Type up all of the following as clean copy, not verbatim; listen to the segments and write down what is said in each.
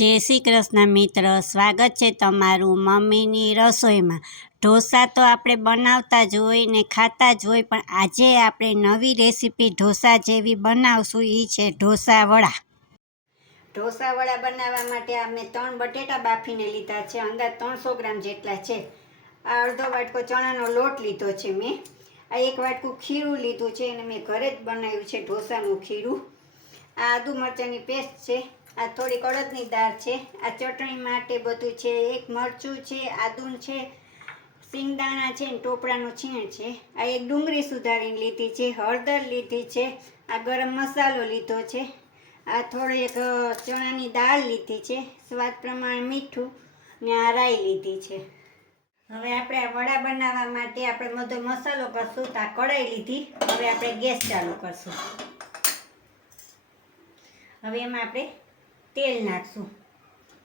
જય શ્રી કૃષ્ણ મિત્ર, સ્વાગત છે તમારું મમ્મીની રસોઈમાં। ઢોસા તો આપણે બનાવતા જ હોય ને ખાતા જ હોય, પણ આજે આપણે નવી રેસીપી ઢોસા જેવી બનાવશું। એ છે ઢોસા વડા। ઢોસા વડા બનાવવા માટે અમે 3 બટેટા બાફીને લીધા છે, અંદાજ 300 ગ્રામ જેટલા છે। આ અડધો વાટકો ચણાનો લોટ લીધો છે મેં। આ 1 વાટકું ખીરું લીધું છે અને મેં ઘરે જ બનાવ્યું છે ઢોસાનું ખીરું। આ આદુ મરચાંની પેસ્ટ છે। આ થોડીક અડદની દાળ છે। આ ચટણી માટે બધું છે। 1 મરચું છે, આદું છે, સિંગદાણા છે, ટોપરાનું છીણ છે। આ 1 ડુંગળી સુધારીને લીધી છે, હળદર લીધી છે, આ ગરમ મસાલો લીધો છે, આ થોડીક ચણાની દાળ લીધી છે, સ્વાદ પ્રમાણે મીઠું ને આ રાઈ લીધી છે। હવે આપણે આ વડા બનાવવા માટે આપણે બધો મસાલો કરશું। તો આ કઢાઈ લીધી, હવે આપણે ગેસ ચાલુ કરશું। હવે એમાં આપણે તેલ નાખશું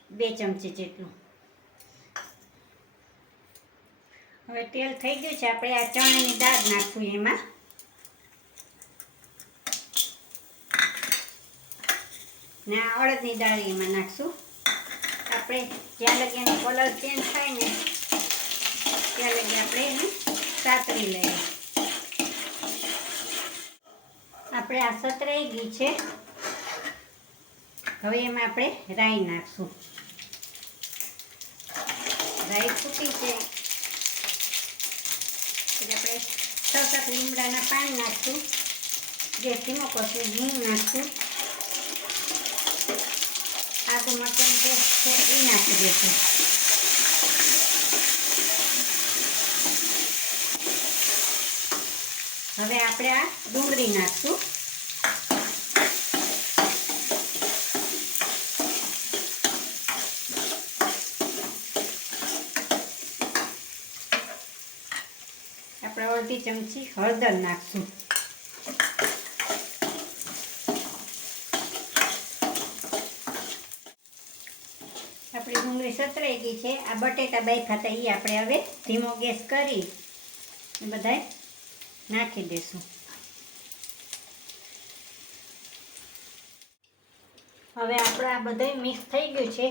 2 ચમચી જેટલું। હવે તેલ થઈ ગયું છે, આપણે આ ચણાની દાળ નાખશું એમાં। ને આ અડદની દાળ એમાં નાખશું। આપણે જ્યાં લગી એનો કલર ચેન્જ થાય ને ત્યાં લગી આપણે એને સાતરી લઈએ। આપણે આ સતરાઈ ગઈ છે। હવે એમાં આપણે રાઈ નાખશું। રાઈ ફૂટી છે એટલે આપણે 6-7 લીમડાના પાન નાખશું। ગેસ ધીમો કરશું, હિંગ નાખશું, આદુ મરચાંની પેસ્ટ છે એ નાખી દઈશું। હવે આપણે આ ડુંગળી નાખશું। આપણે અડધી ચમચી હળદર નાખશું। આપણી ડુંગળી સતરાઈ ગઈ છે। આ બટેટા બાફ્યા હતા એ આપણે હવે ધીમો ગેસ કરી બધાય નાખી દઈશું। હવે આપણે આ બધાય મિક્સ થઈ ગયું છે।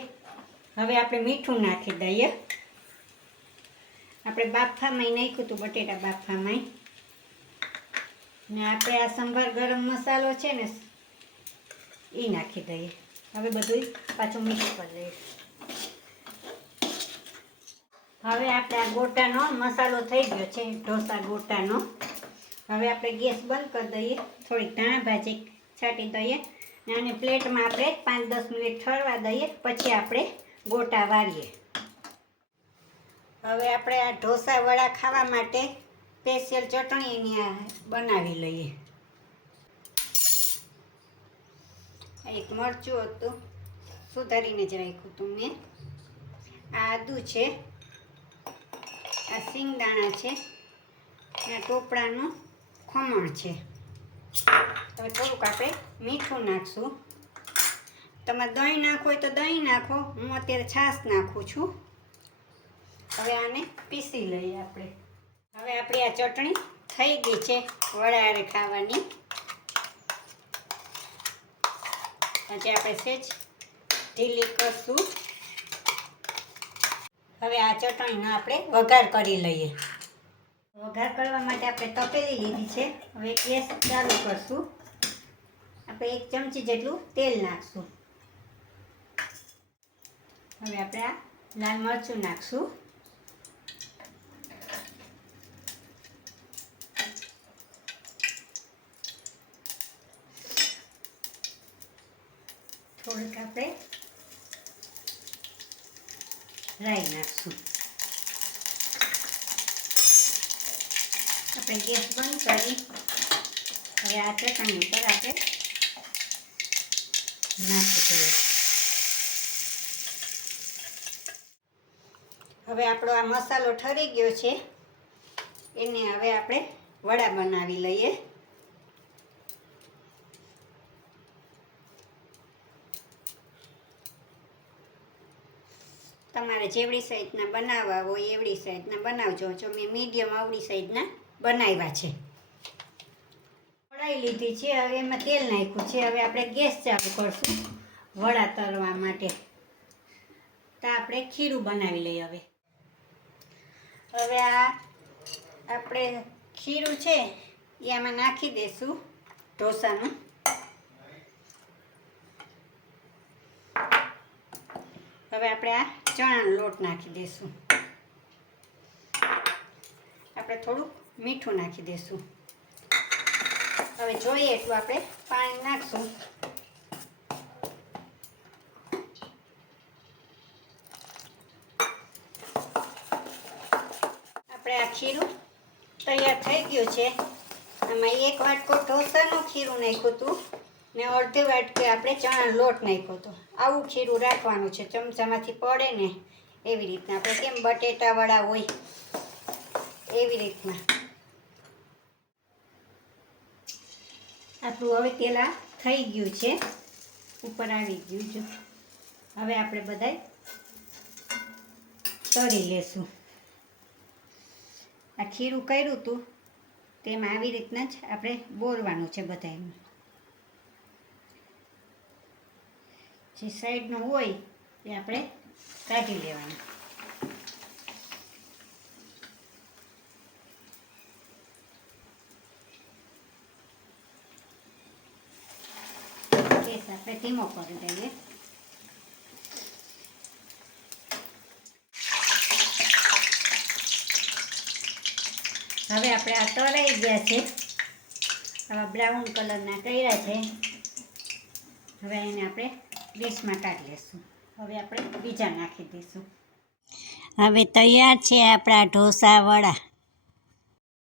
હવે આપણે મીઠું નાખી દઈએ। આપણે બાફામાં નાખ્યું હતું બટેટા બાફામાં ને આપણે આ સંભાર ગરમ મસાલો છે ને એ નાખી દઈએ। હવે બધું પાછું મિક્સ કરી દઈએ। હવે આપણે આ ગોટાનો મસાલો થઈ ગયો છે, ઢોસા ગોટાનો। હવે આપણે ગેસ બંધ કરી દઈએ, થોડીક ધાણા ભાજી છાંટી દઈએ ને આને પ્લેટમાં આપણે 5-10 મિનિટ ઠરવા દઈએ, પછી આપણે ગોટા વાળીએ। હવે આપણે આ ઢોસા વડા ખાવા માટે સ્પેશિયલ ચટણી એની બનાવી લઈએ। એક મરચું હતું સુધારીને જ રાખ્યું હતું મેં। આ આદું છે, આ સિંગદાણા છે, આ ટોપરાનું ખમણ છે। હવે થોડુંક આપણે મીઠું નાખશું। તમે દહીં નાખો હોય તો દહીં નાખો, હું અત્યારે છાશ નાખું છું। હવે આને પીસી લઈએ આપણે। હવે આપણી આ ચટણી થઈ ગઈ છે વડા હારે ખાવાની। આજે આપણે સેજ ઢીલી કરશું। હવે આ ચટણીનો આપણે વઘાર કરી લઈએ। વઘાર કરવા માટે આપણે તપેલી લીધી છે। હવે ગેસ ચાલુ કરશું। આપણે 1 ચમચી જેટલું તેલ નાખશું। હવે આપણે આ લાલ મરચું નાખશું, થોડીક આપણે રાઈ નાખશું। આપણે ગેસ બંધ કરી હવે આ ચટણી ઉપર આપણે નાખી દઈએ। હવે આપણો આ મસાલો ઠરી ગયો છે, એને હવે આપણે વડા બનાવી લઈએ। તમારે જેવડી સાઈઝના બનાવવા હોય એવડી સાઈઝના બનાવજો। જો મેં મીડિયમ આવડી સાઈઝના બનાવ્યા છે। કઢાઈ લીધી છે, હવે એમાં તેલ નાખ્યું છે। હવે આપણે ગેસ ચાલુ કરશું વડા તળવા માટે। તો આપણે ખીરું બનાવી લઈએ. હવે આ આપણે ખીરું છે એ આમાં નાખી દઈશું ઢોસાનું. હવે આપણે આ ચણાનો લોટ નાખી દઈશું. આપણે થોડુંક મીઠું નાખી દઈશું. હવે જોઈએ એટલું આપણે પાણી નાખશું. આપણે આ ખીરું તૈયાર થઈ ગયું છે. આમાં 1 વાટકો ઢોસાનું ખીરું નાખ્યું હતું ને અડધી વાટકે આપણે ચણાનો લોટ નાખ્યો હતો. આવું ખીરું રાખવાનું છે, ચમચામાંથી પડે ને એવી રીતના. આપણે કેમ બટેટાવાળા હોય એવી રીતના. આપણું હવે તેલ થઈ ગયું છે, ઉપર આવી ગયું છે. હવે આપણે બધાય તળી લેશું. આ ખીરું કર્યું હતું તેમાં આવી રીતના જ આપણે બોરવાનું છે બધાયમાં. જે સાઈડનું હોય એ આપણે કાઢી લેવાનું. ગેસ આપણે ધીમો કરી દઈએ. હવે આપણે આ તળાઈ ગયા છે, આવા બ્રાઉન કલરના કર્યા છે. હવે એને આપણે ડીશમાં કાઢી લઈશું. હવે આપણે બીજા નાખી દઈશું. હવે તૈયાર છે આપણા ઢોસા વડા.